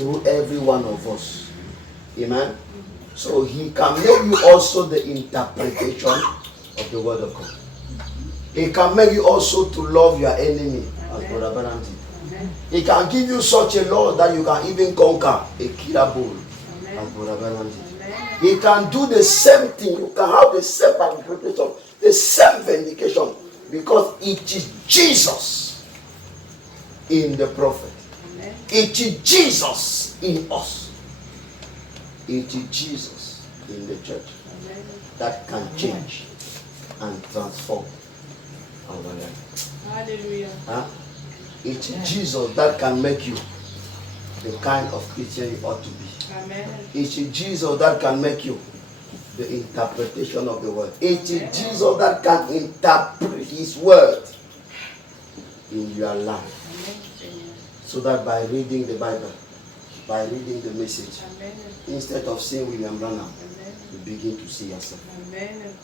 through every one of us. Amen. So he can make you also the interpretation of the word of God. He can make you also to love your enemy, as Brother Bernard did. He can give you such a love that you can even conquer a killer bull, as Brother Bernard did. He can do the same thing. You can have the same interpretation, the same vindication, because it is Jesus in the prophet. It is Jesus in us. It is Jesus in the church that can change and transform our life. Hallelujah. Huh? It is Jesus that can make you the kind of Christian you ought to be. Amen. It is Jesus that can make you the interpretation of the word. It is Jesus that can interpret his word in your life. So that by reading the Bible, by reading the message, instead of seeing William Branham, you begin to see yourself. Amen.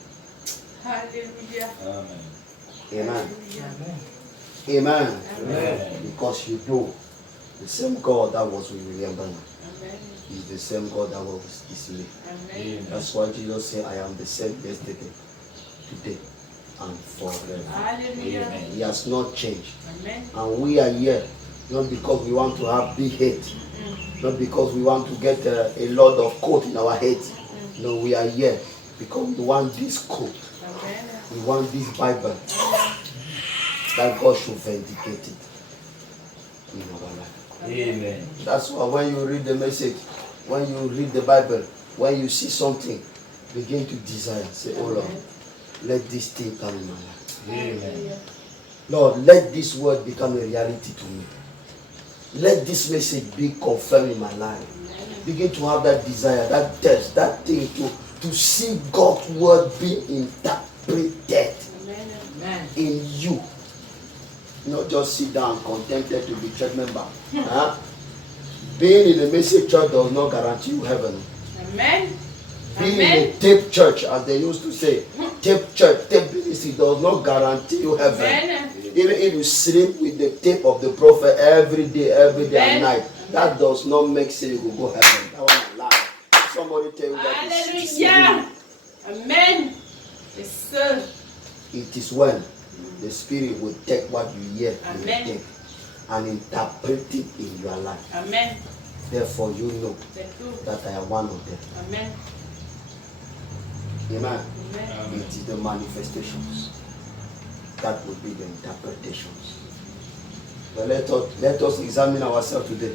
Hallelujah. Amen. Amen. Amen. Amen. Because you know the same God that was with William Branham Amen. is the same God that was with Ismail. Amen. That's why Jesus said, I am the same yesterday, today, and forever. Hallelujah. He has not changed. Amen. And we are here not because we want to have big head, not because we want to get a lot of coat in our head. No, we are here because we want this coat. Amen. We want this Bible that God should vindicate it in our life. Amen. That's why when you read the message, when you read the Bible, when you see something, begin to desire. Say, oh Lord, let this thing come in my life. Amen. Lord, let this word become a reality to me. Let this message be confirmed in my life. Begin to have that desire, that thirst, that thing to see God's word be interpreted in you. Not just sit down contented to be church member. Huh? Being in the message church does not guarantee you heaven. Amen. Being in a tape church, as they used to say, tape church, tape ministry does not guarantee you heaven. Amen. Even if you sleep with the tape of the prophet every day and night, that does not make sense you will go heaven. That one I lie. Somebody tell you that is Hallelujah. Amen. Yes, sir. it is when the Spirit will take what you hear in the Amen. tape and interpret it in your life. Amen. Therefore, you know The truth. that I am one of them. Amen. Amen. Amen. It is the manifestations that will be the interpretations. But let us examine ourselves today.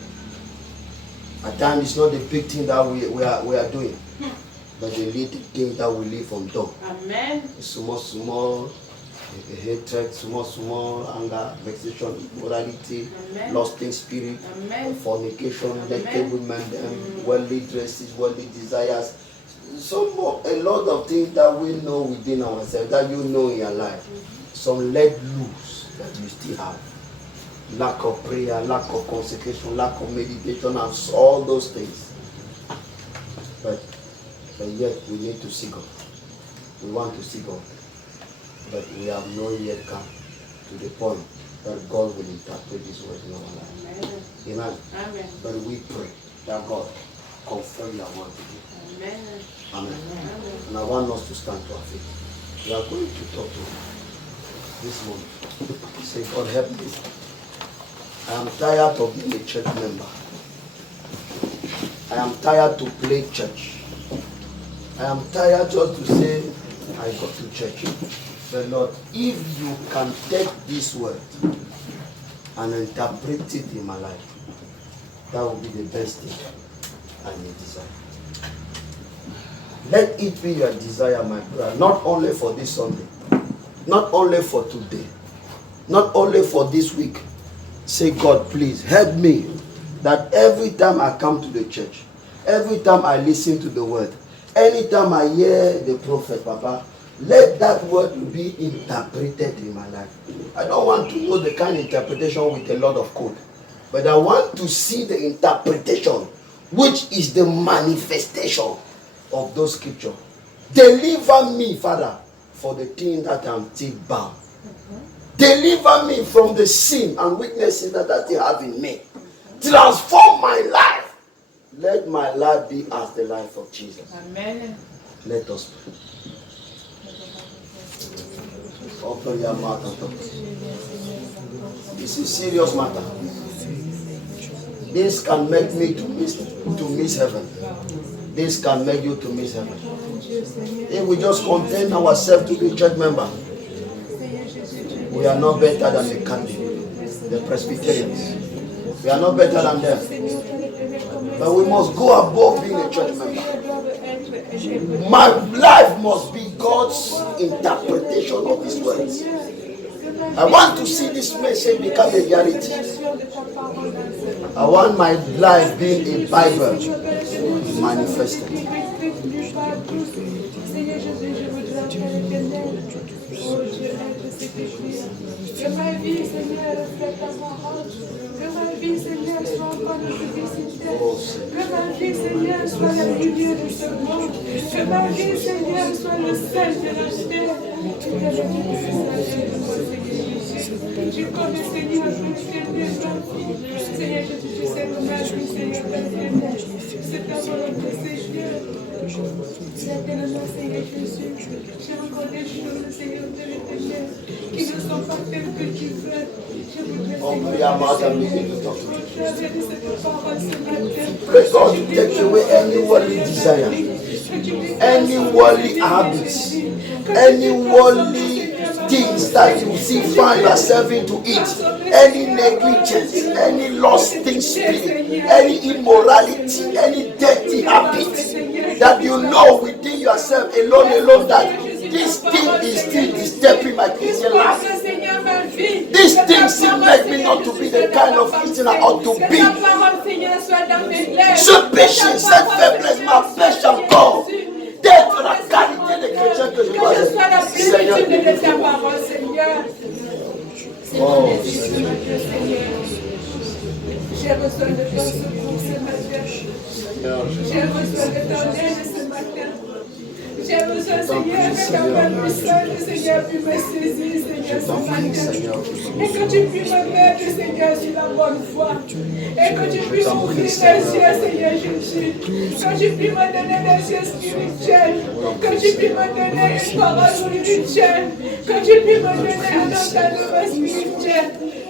At times, it's not the big thing that we are doing, but the little thing that we live on top. Amen. Small, hatred, small anger, vexation, immorality, Amen. lust in spirit, Amen. fornication, Amen. naked women, worldly dresses, worldly desires. A lot of things that we know within ourselves, that you know in your life. Some let loose that you still have. Lack of prayer, lack of consecration, lack of meditation, and all those things. But yet we need to see God. We want to see God. But we have not yet come to the point that God will interpret His word in our life. Amen. Amen. But we pray that God confirm your word today. Amen. Amen. Amen. And I want us to stand to our feet. We are going to talk to Him this morning. Say, God help me. I am tired of being a church member. I am tired to play church. I am tired just to say, I go to church. But Lord, if you can take this word and interpret it in my life, that will be the best thing I may desire. Let it be your desire, my brother, not only for this Sunday, not only for today, not only for this week. Say, God, please help me that every time I come to the church, every time I listen to the word, anytime I hear the prophet, Papa, let that word be interpreted in my life. I don't want to know the kind of interpretation with a lot of code, but I want to see the interpretation, which is the manifestation of those scriptures. Deliver me, Father, for the thing that I'm still bound. Deliver me from the sin and weaknesses that I still have in me. Transform my life Let my life be as the life of Jesus. Amen. Let us pray. Open your mouth and talk. It's a serious matter. This can make me to miss heaven. This can make you to miss heaven. If we just contain ourselves to be church member, we are not better than the Catholic, the Presbyterians. We are not better than them. But we must go above being a church member. My life must be God's interpretation of His words. I want to see this message become a reality. I want my life being a Bible manifested. Que ma vie, Seigneur, reflète ta parole. Que ma vie, Seigneur, soit encore de publicité. Que ma vie, Seigneur, soit la lumière de ce monde. Que ma vie, Seigneur, soit le sel de la terre. Tu connais, Seigneur, que tu es bien gentil. Seigneur Jésus, tu sais mon âge, Seigneur, c'est ta volonté, Seigneur. Certainement, Seigneur Jésus, j'ai encore des choses, Seigneur, de l'éternel, qui ne sont pas telles que tu veux. Je voudrais, Seigneur, pray God to take away any worldly desire, any worldly habits, any worldly things that you see find yourself into it, any negligence, any lusting spirit, any immorality, any dirty habit that you know within yourself alone that this thing is still disturbing my Christian life. This thing still makes me not to be the kind of Christian I ought to be. Ce péché, cette faiblesse m'empêche encore d'être la qualité de chrétien que je dois être. Seigneur, oh, Seigneur. J'ai besoin de ton secours ce matin. J'ai besoin de ton aide ce matin. J'ai besoin, Seigneur, que ta main puissante, Seigneur, puisse me saisir, Seigneur, ce matin. Et que tu puisses me mettre, Seigneur, sur la bonne voie. Et que tu puisses ouvrir les yeux, Seigneur Jésus. Que tu puisses me donner des yeux spirituels. Que tu puisses me donner une parole spirituelle. Que tu puisses me donner un entendement spirituel.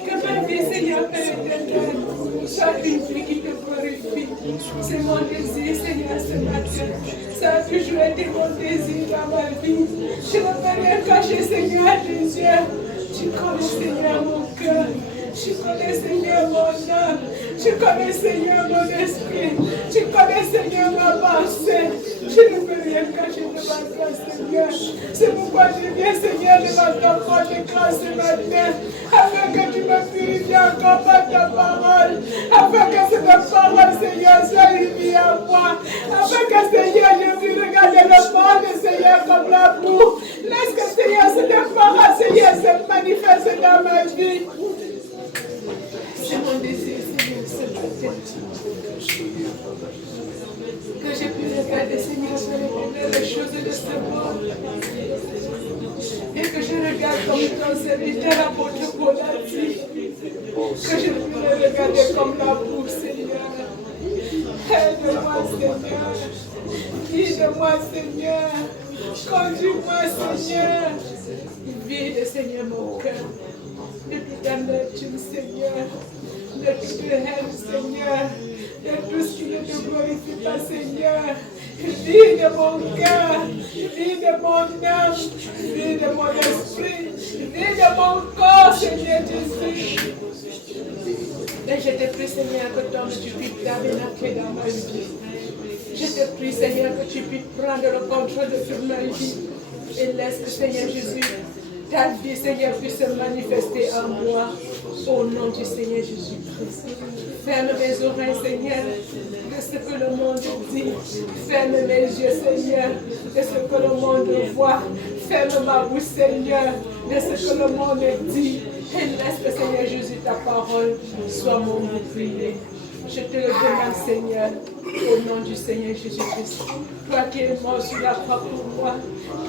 Que ma vie, Seigneur, Père éternel, soit une vie qui te glorifie. C'est mon désir, Seigneur, ce matin. Ça a toujours été mon désir dans ma vie. Je ne peux rien cacher, Seigneur, à tes yeux. Tu connais, Seigneur, mon cœur. Tu connais, Seigneur, mon âme. Tu connais, Seigneur, mon esprit. Tu connais, Seigneur, ma pensée. Je ne peux rien cacher devant toi, Seigneur. C'est pourquoi je viens, Seigneur, devant ton trône de grâce ce matin. Afin que tu me purifies encore par ta parole. Afin que cette parole, Seigneur, soit lumière à moi. Afin que, Seigneur, je puisse regarder le monde, Seigneur, comme la boue. Laisse que, Seigneur, cette parole, Seigneur, se manifeste dans ma vie. C'est mon désir, Seigneur, ce matin. Que je puisse regarder, Seigneur, sur les choses de ce monde. Et que je regarde comme ton serviteur, l'apôtre Paul a dit. Que je puisse le regarder comme la boue, Seigneur. Aide-moi, Seigneur. Guide-moi, Seigneur. Conduis-moi, Seigneur. Vide, Seigneur, mon cœur. De toute amertume, Seigneur. De toute haine, Seigneur. De tout ce qui ne te glorifie pas, Seigneur. Vide mon cœur. Vide mon âme. Vide mon esprit. Vide mon corps, Seigneur Jésus. Et je te prie, Seigneur, que ton tu puisses tabernaculer dans ma vie. Je te prie, Seigneur, que tu puisses prendre le contrôle de toute ma vie. Et laisse que, Seigneur Jésus, ta vie, Seigneur, puisse se manifester en moi. Au nom du Seigneur Jésus-Christ. Ferme mes oreilles, Seigneur, de ce que le monde dit. Ferme mes yeux, Seigneur, de ce que le monde voit. Ferme ma bouche, Seigneur, de ce que le monde dit. Et laisse que, Seigneur Jésus, ta parole soit mon bouclier. Je te le demande, Seigneur, au nom du Seigneur Jésus-Christ. Toi qui es mort sur la croix pour moi,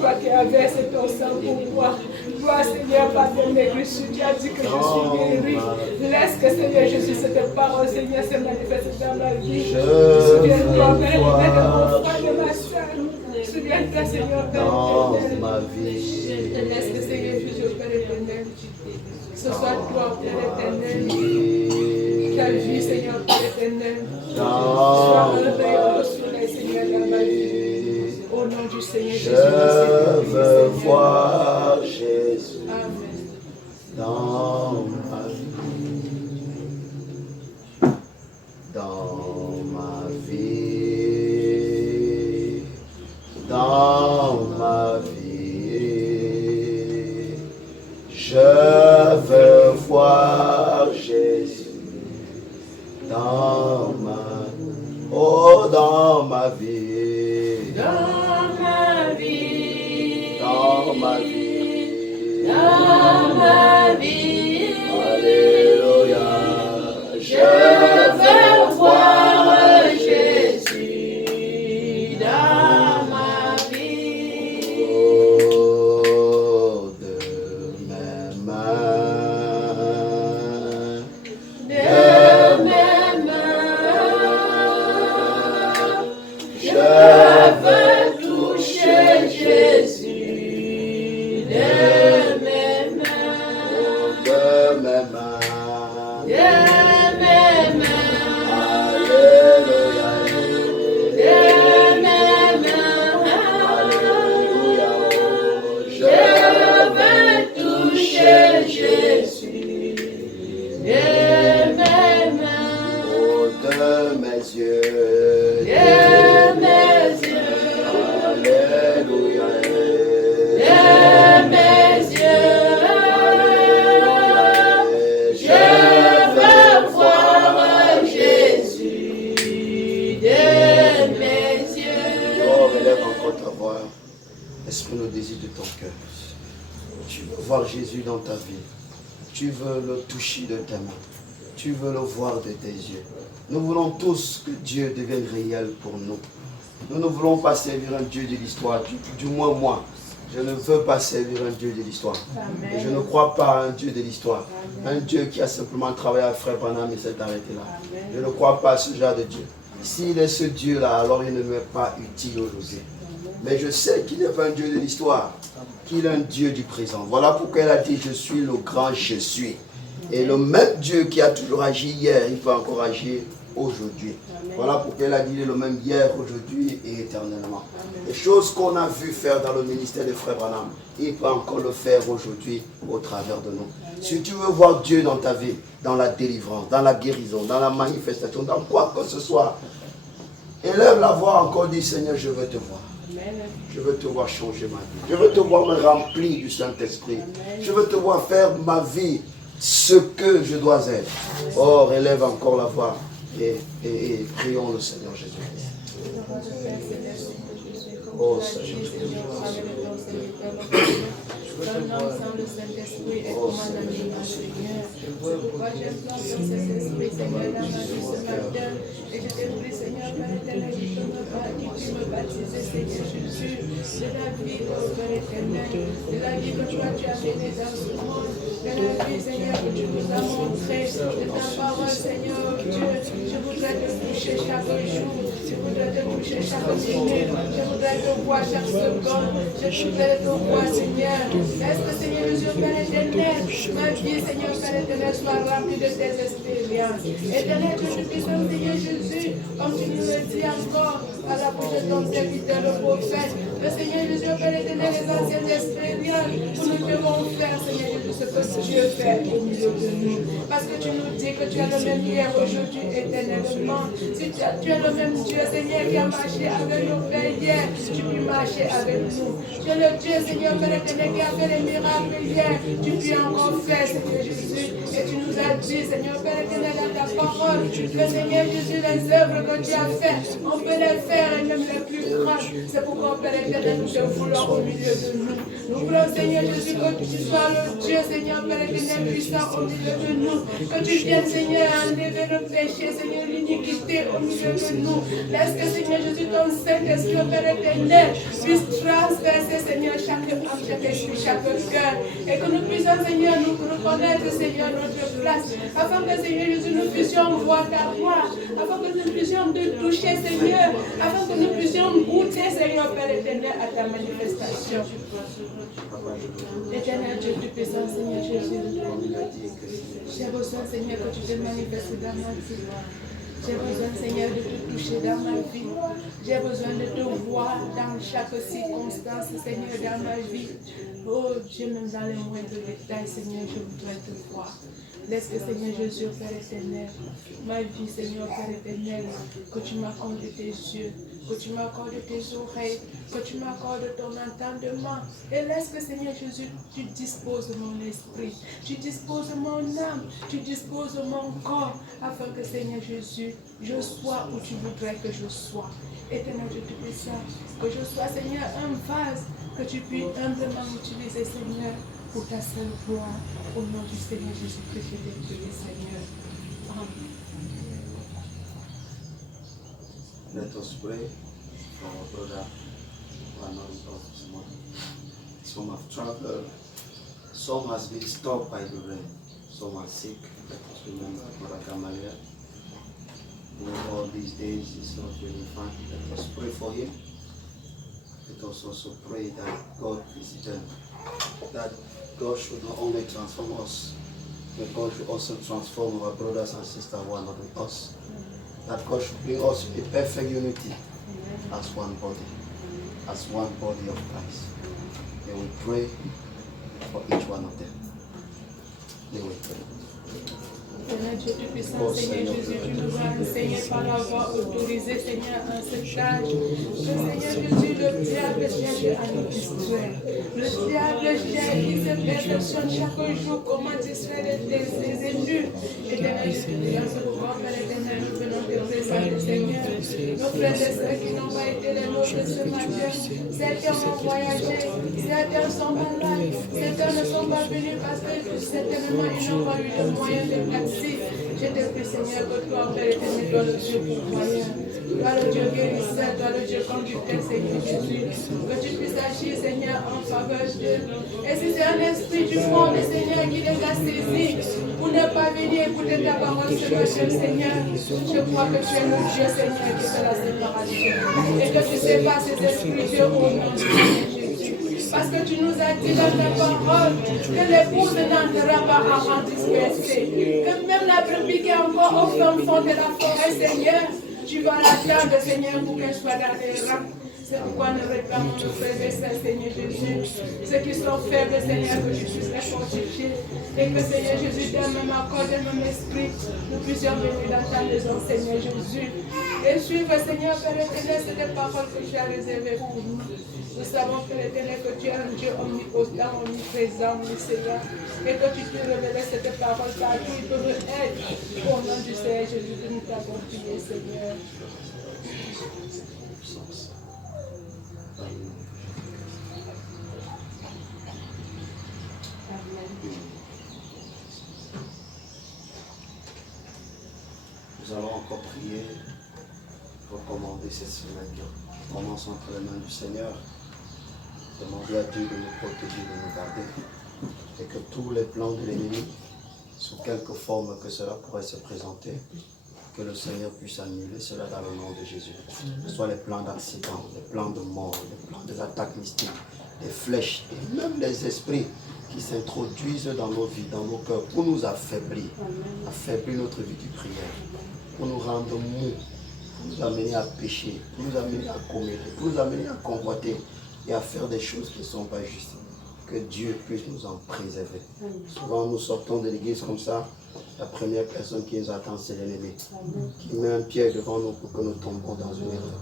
toi qui as versé ton sang pour moi, toi, Seigneur, par tes maigrisses, tu as dit que je suis guéri. Laisse que, Seigneur Jésus, cette parole, Seigneur, se manifeste dans ma vie. Je souviens Père éternel, de mon frère, de ma soeur. Souviens-toi, Seigneur, Père dans éternel. ma vie. Laisse le Seigneur Jésus, Père éternel. Ce soit toi, Père éternel. Ta vie, Seigneur, Père éternel. Sois Dans un rayon de soleil, Seigneur, dans ma vie. Au nom du Seigneur Jésus. je veux voir Jésus Amen. dans ma vie. Dans ma vie. Dans ma vie. Je veux voir Jésus dans ma dans ma vie. Dans ma vie. Dans ma vie. Dans ma vie. Alléluia. Je veux voir Jésus dans ma vie. Oh, de mes mains. De mes mains. Je veux toucher Jésus de mes mains. De mes mains. De mes mains. Alléluia. De mes mains. Alléluia. Je veux toucher Jésus de mes mains. Oh, de mes yeux. De mes yeux. Alléluia. De mes yeux. Je veux voir Jésus de mes yeux. Oh, élève encore ta voix. Exprime le désir de ton cœur. Tu veux voir Jésus dans ta vie. Tu veux le toucher de tes mains. Tu veux le voir de tes yeux. Nous voulons tous que Dieu devienne réel pour nous. Nous ne voulons pas servir un Dieu de l'histoire. Du moins moi, je ne veux pas servir un Dieu de l'histoire. Et je ne crois pas à un Dieu de l'histoire. Un Dieu qui a simplement travaillé avec Frère Branham et s'est arrêté là. Je ne crois pas à ce genre de Dieu. S'il est ce Dieu-là, alors il ne m'est pas utile aujourd'hui. Mais je sais qu'il n'est pas un Dieu de l'histoire, qu'il est un Dieu du présent. Voilà pourquoi elle a dit, je suis le grand je suis. Et le même Dieu qui a toujours agi hier, il peut encore agir aujourd'hui. Voilà pourquoi elle a dit, il est le même hier, aujourd'hui et éternellement. Les choses qu'on a vu faire dans le ministère de Frère Branham, il peut encore le faire aujourd'hui au travers de nous. Si tu veux voir Dieu dans ta vie, dans la délivrance, dans la guérison, dans la manifestation, dans quoi que ce soit, élève la voix encore, dis Seigneur, je veux te voir. Je veux te voir changer ma vie. Je veux te voir me remplir du Saint-Esprit. Je veux te voir faire ma vie ce que je dois être. Oh, relève encore la voix et prions le Seigneur Jésus-Christ. Oh Seigneur Jésus-Christ. Donne-nous le Saint-Esprit et commande la vie, Seigneur. C'est pourquoi j'implore le Saint-Esprit, Seigneur, dans ma vie ce matin. Et je te prie, Seigneur, Père éternel, que tu me baptises, Seigneur Jésus, de la vie, oh Père éternel, de la vie que toi tu as donnée dans ce monde, de la vie, Seigneur, que tu nous as montrée, de ta parole, Seigneur, Dieu. Je voudrais te toucher chaque jour, je voudrais te toucher chaque minute, je voudrais te voir chaque seconde, je voudrais te voir, Seigneur. Est-ce que, Seigneur Jésus, Père éternel, ma vie, Seigneur, Père éternel, soit remplie de tes expériences. Éternel, que je puisse, Seigneur Jésus, comme tu nous le dis encore, à la bouche de ton serviteur, le prophète, le Seigneur Jésus, Père éternel, les anciennes expériences, où nous devons faire, Seigneur Jésus, ce que Dieu fait au milieu de nous. Parce que tu nous dis que tu es le même hier, aujourd'hui, éternellement. Si tu es le même Dieu, Seigneur, qui a marché avec nos pères hier, tu peux marcher avec nous. Tu es le Dieu, Seigneur, Père éternel, qui a fait les miracles hier, tu peux encore faire, Seigneur Jésus. Et tu nous as dit, Seigneur, Père éternel, dans ta parole, que Seigneur Jésus, les œuvres que tu as faites, on peut les faire et même les plus grandes. C'est pourquoi, Père éternel, nous te voulons au milieu de nous. Nous voulons, Seigneur Jésus, que tu sois le Dieu, Seigneur, Père éternel, puissant au milieu de nous. Que tu viennes, Seigneur, enlever le péché, Seigneur, l'iniquité au milieu de nous. Laisse que, Seigneur Jésus, ton Saint-Esprit, Père éternel, puisse transverser, Seigneur, chaque âme, chaque esprit, chaque cœur. Et que nous puissions, Seigneur, nous reconnaître, Seigneur, notre place. Afin que, Seigneur Jésus, nous puissions voir ta voix. Afin que nous puissions de toucher, Seigneur, afin que nous puissions goûter, Seigneur Père éternel, à ta manifestation. Éternel Dieu du puissant, Seigneur Jésus, j'ai besoin, Seigneur, que tu te manifestes dans ma vie. J'ai besoin, Seigneur, de te toucher dans ma vie. J'ai besoin de te voir dans chaque circonstance, Seigneur, dans ma vie. Oh Dieu, même dans les moindres détails, Seigneur, je voudrais te voir. Laisse que, Seigneur Jésus, Père éternel, ma vie, Seigneur, Père éternel, que tu m'accordes tes yeux, que tu m'accordes tes oreilles, que tu m'accordes ton entendement. Et laisse que, Seigneur Jésus, tu disposes mon esprit, tu disposes mon âme, tu disposes mon corps, afin que, Seigneur Jésus, je sois où tu voudrais que je sois. Éternel Dieu Tout-Puissant, que je sois, Seigneur, un vase que tu puisses humblement utiliser, Seigneur, pour ta seule gloire. Au nom du Seigneur Jésus-Christ, je t'ai prié, Seigneur. Amen. Let us pray for our brother who are not with us this morning. Some have traveled, some has been stopped by the rain, some are sick. Let us remember Brother Gamaliel. All these days is not really fine. Let us pray for him. Let us also pray that God visit them. That God should not only transform us, but God should also transform our brothers and sisters who are not with us. That God should bring us a perfect unity as one body of Christ. May we pray for each one of them. May we pray. Seigneur Dieu Tout-Puissant, Seigneur Jésus, tu nous as enseigné par la voie autorisée, Seigneur, en cet âge. Que Seigneur Jésus, le diable cherche à nous distraire. Le diable cherche, il se perfectionne chaque jour comment distraire tes élus. Éternel Jésus, dans ce pouvoir, Père éternel, nous venons te présenter, Seigneur. Nos frères et sœurs qui n'ont pas été les nôtres ce matin, certains ont voyagé, certains sont malades, certains ne sont pas venus parce que certainement ils n'ont pas eu de moyens de taxi. Je te prie, Seigneur, que toi, Père éternel, toi le Dieu pourvoyeur, toi le Dieu guérisseur, toi le Dieu conducteur, Seigneur Jésus, que tu puisses agir, Seigneur, en faveur d'eux. Et si c'est un esprit du monde, Seigneur, qui les a saisis pour ne pas venir écouter ta parole ce matin, Seigneur, je crois que tu es le Dieu, Seigneur, qui fait la séparation. Et que tu sépares ces esprits, Dieu, au nom de Jésus. Parce que tu nous as dit dans ta parole que l'épouse n'entrera pas en rang dispersé. Que même la brebis qui est encore au fin fond de la forêt, Seigneur, tu vas l'attendre, Seigneur, pour qu'elle soit dans les rangs. C'est pourquoi nous réclamons nos frères et sœurs, Seigneur Jésus. Ceux qui sont faibles, Seigneur, que tu puisses les fortifier. Et que, Seigneur Jésus, d'un même accord, d'un même esprit, nous puissions venir dans ta maison, Seigneur Jésus. Et suivre, Seigneur, Père éternel, c'est des paroles que tu as réservées pour nous. Nous savons, Père éternel, que tu es un Dieu omnipotent, omniprésent, omniscient. Et que tu peux révéler cette parole partout où il peut être. Au nom du Seigneur Jésus, que nous t'avons prié, Seigneur. Nous allons encore prier, recommander cette semaine. Commençons entre les mains du Seigneur. Demander à Dieu de nous protéger, de nous garder. Et que tous les plans de l'ennemi, sous quelque forme que cela pourrait se présenter, que le Seigneur puisse annuler cela dans le nom de Jésus. Que ce soit les plans d'accident, les plans de mort, les plans des attaques mystiques, les flèches et même les esprits qui s'introduisent dans nos vies, dans nos cœurs, pour nous affaiblir notre vie de prière, pour nous rendre mous, pour nous amener à pécher, pour nous amener à commettre, pour nous amener à convoiter et à faire des choses qui ne sont pas justes. Que Dieu puisse nous en préserver. Souvent nous sortons de l'église comme ça, la première personne qui nous attend c'est l'ennemi, qui met un pied devant nous pour que nous tombions dans une erreur.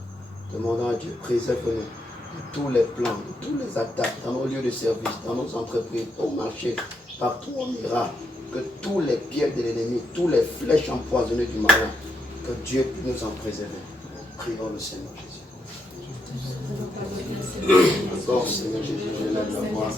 Demandons à Dieu, préserve-nous de tous les plans, de toutes les attaques, dans nos lieux de service, dans nos entreprises, au marché, partout où on ira, que tous les pieds de l'ennemi, toutes les flèches empoisonnées du malin, que Dieu puisse nous en préserver. Prions le Seigneur Jésus. Encore Seigneur Jésus, je lève la voix.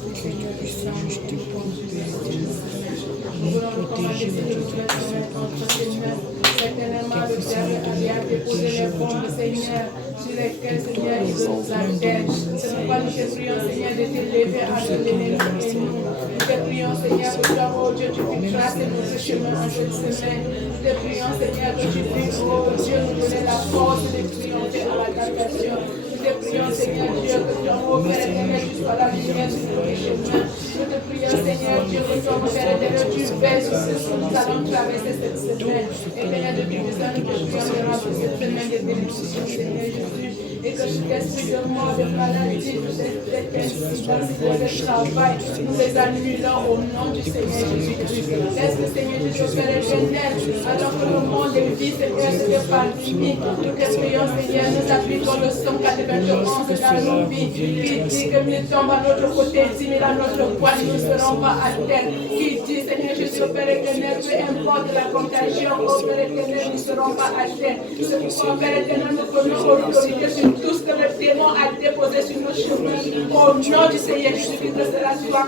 Certainement, le diable a déposé les bombes, Seigneur, sur lesquelles, Seigneur, il veut nous arrêter. C'est pourquoi nous te prions, Seigneur, de t'élever entre l'ennemi et nous. Nous te prions, Seigneur, que toi, oh Dieu, tu puisses tracer notre chemin en cette semaine. Nous te prions, Seigneur, que tu puisses, oh Dieu, nous donner la force de triompher à la tentation. Nous te prions, Seigneur Dieu, que ton mot, Père éternel, tu sois la lumière sur tous les chemins. Nous te prions, Seigneur Dieu, que ton mot, Père éternel, tu veilles sur ce que nous allons traverser cette semaine. Éternel de Dieu, nous te prions de remplir cette semaine de bénédictions, Seigneur Jésus. Et que tout esprit de mort, de maladie, tout esprit d'incidence, de travail, nous les annulons au nom du Seigneur Jésus-Christ. Laisse, Seigneur Jésus, Père éternel, alors que le monde vit, Seigneur, cette pandémie, nous te prions, Seigneur, nous appliquons le Somme 91 dans nos vies, qui dit que nous tombons à notre côté, 10 000 à notre poids, nous ne serons pas à terre, qui dit, Seigneur Jésus, Père éternel, peu importe la contagion, au Père éternel, nous ne serons pas à terre. C'est pourquoi, Père éternel, nous prenons autorité sur tout ce que le démon a déposé sur nos chemins. Au nom du Seigneur Jésus-Christ, que cela soit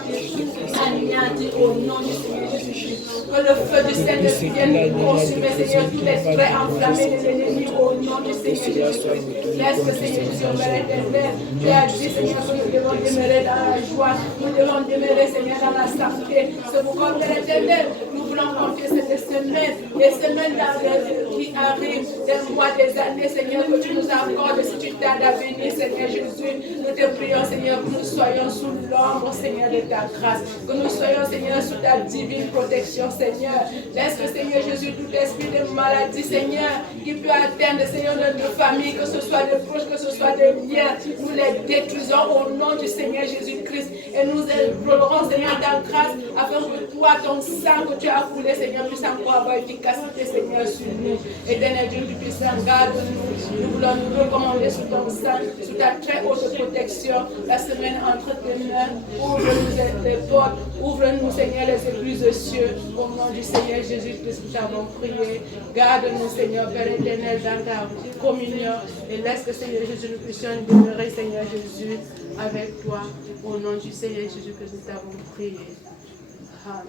anéanti au nom du Seigneur Jésus-Christ. Que le feu du Saint-Esprit vienne consumer, Seigneur, tous les traits enflammés des ennemis au nom du Seigneur Jésus-Christ. Laisse le Seigneur Jésus, Père éternel, tu as dit, Seigneur, que nous devons demeurer dans la joie, nous devons demeurer, Seigneur, dans la santé. C'est pourquoi, Père éternel, nous voulons compter cette semaine, les semaines qui arrivent, des mois, des années, Seigneur, que tu nous accordes si tu tardes à venir, Seigneur Jésus. Nous te prions, Seigneur, que nous soyons sous l'ombre, Seigneur, de ta grâce, que nous soyons, Seigneur, sous ta divine protection, Seigneur. Laisse que, Seigneur Jésus, tout esprit de maladie, Seigneur, qui peut atteindre, Seigneur, notre famille, que ce soit des proches, que ce soit des liens, nous les détruisons au nom du Seigneur Jésus-Christ et nous implorons, Seigneur, ta grâce, afin que toi, ton sang que tu as coulé, Seigneur, puisse encore avoir efficacité, Seigneur, sur nous. Éternel Dieu, tu puisses garde-nous. Nous voulons nous recommander sous ton sang, sous ta très haute protection, la semaine entre tes mains. Ouvre-nous les portes, ouvre-nous, Seigneur, les églises des cieux. Au nom du Seigneur Jésus-Christ, nous t'avons prié. Garde-nous, Seigneur, Père éternel, dans ta communion. Et laisse que, Seigneur Jésus, nous puissions demeurer, Seigneur Jésus, avec toi. Au nom du Seigneur Jésus-Christ, nous t'avons prié. Amen.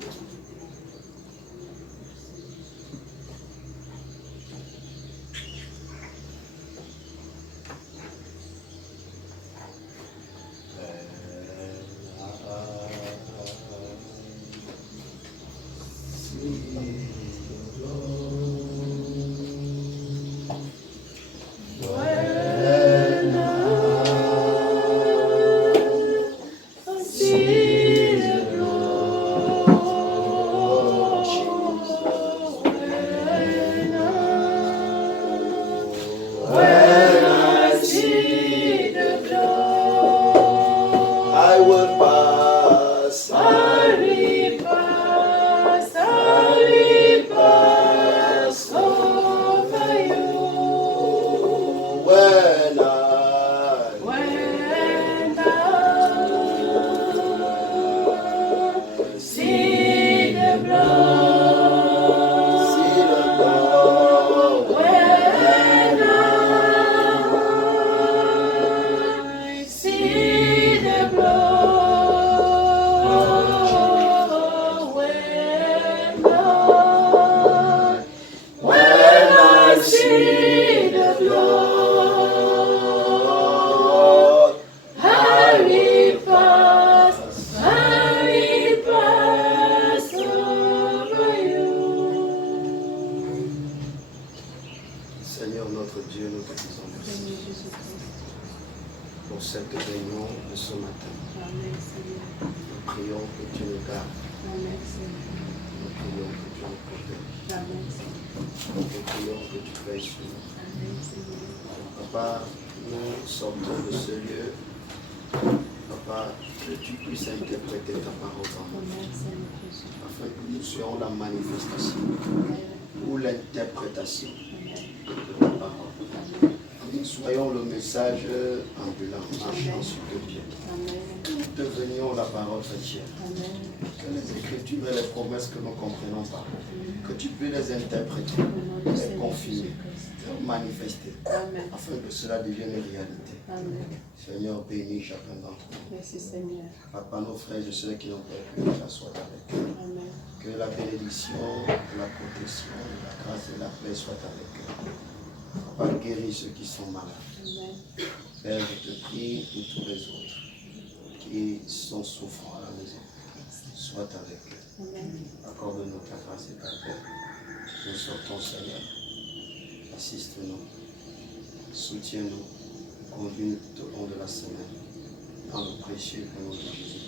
Papa, nous sortons de ce lieu. Papa, que tu puisses interpréter ta parole en nous, afin que nous soyons la manifestation ou l'interprétation de ta parole. Nous soyons le message ambulant, marchant sur deux pieds. Nous devenions la parole chrétienne. Que les Écritures et les promesses que nous ne comprenons pas, que tu peux les interpréter, les confirmer, les manifester, afin que cela devienne une réalité. Amen. Seigneur, bénis chacun d'entre nous. Merci Seigneur. Papa, nos frères et ceux qui n'ont pas pu être soient avec eux. Amen. Que la bénédiction, la protection, la grâce et la paix soient avec eux. Papa, guéris ceux qui sont malades. Amen. Père, je te prie pour tous les autres qui sont souffrants à la maison. Sois avec eux. Amen. Accorde-nous ta grâce et ta paix. Nous sortons, Seigneur. Assiste-nous. soutiens-nous, conduis-nous tout au long de la semaine. Dans le précieux nom de Jésus.